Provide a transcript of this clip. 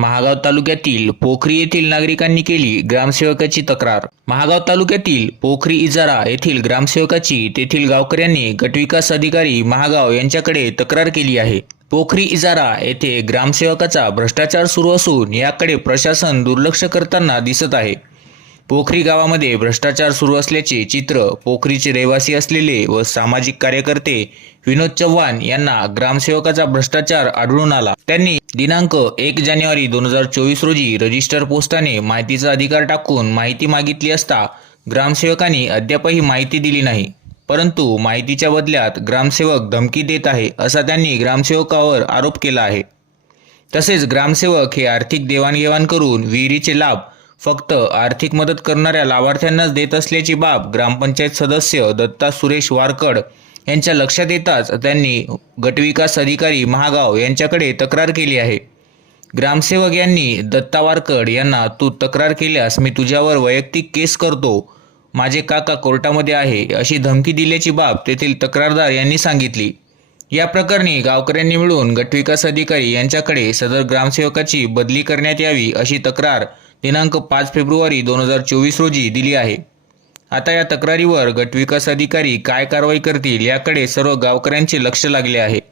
महागाव तालुक्यातील पोखरी येथील नागरिकांनी केली ग्रामसेवकाची तक्रार. महागाव तालुक्यातील पोखरी इजारा येथील ग्रामसेवकाची तेथील गावकऱ्यांनी गटविकास अधिकारी महागाव यांच्याकडे तक्रार केली आहे. पोखरी इजारा येथे ग्रामसेवकाचा भ्रष्टाचार सुरू असून याकडे प्रशासन दुर्लक्ष करताना दिसत आहे. पोखरी गावामध्ये भ्रष्टाचार सुरू असल्याचे चित्र पोखरीचे रहिवासी असलेले व सामाजिक कार्यकर्ते विनोद चव्हाण यांना ग्रामसेवकाचा भ्रष्टाचार आढळून आला. त्यांनी दिनांक एक जानेवारी दोन हजार चोवीस रोजी रजिस्टर पोस्टाने माहितीचा अधिकार टाकून माहिती मागितली असता ग्रामसेवकांनी अद्यापही माहिती दिली नाही. परंतु माहितीच्या बदल्यात ग्रामसेवक धमकी देत आहे असा त्यांनी ग्रामसेवकावर आरोप केला आहे. तसेच ग्रामसेवक हे आर्थिक देवाणघेवाण करून विहिरीचे लाभ फक्त आर्थिक मदत करणाऱ्या लाभार्थ्यांनाच देत असल्याची बाब ग्रामपंचायत सदस्य दत्ता सुरेश वारकड यांच्या लक्षात येताच त्यांनी गटविकास अधिकारी महागाव यांच्याकडे तक्रार केली आहे. ग्रामसेवक यांनी दत्ता वारकड यांना तू तक्रार केल्यास मी तुझ्यावर वैयक्तिक केस करतो. माझे काका कोर्टामध्ये आहे अशी धमकी दिल्याची बाब तेथील तक्रारदार यांनी सांगितली. या प्रकरणी गावकऱ्यांनी मिळून गटविकास अधिकारी यांच्याकडे सदर ग्रामसेवकाची बदली करण्यात यावी अशी तक्रार दिनांक पाच फेब्रुवारी दोन हजार चोवीस रोजी दिली आहे. आता या तक्रारीवर गटविकास अधिकारी काय कारवाई करतील याकडे सर्व गावकऱ्यांचे लक्ष लागले आहे.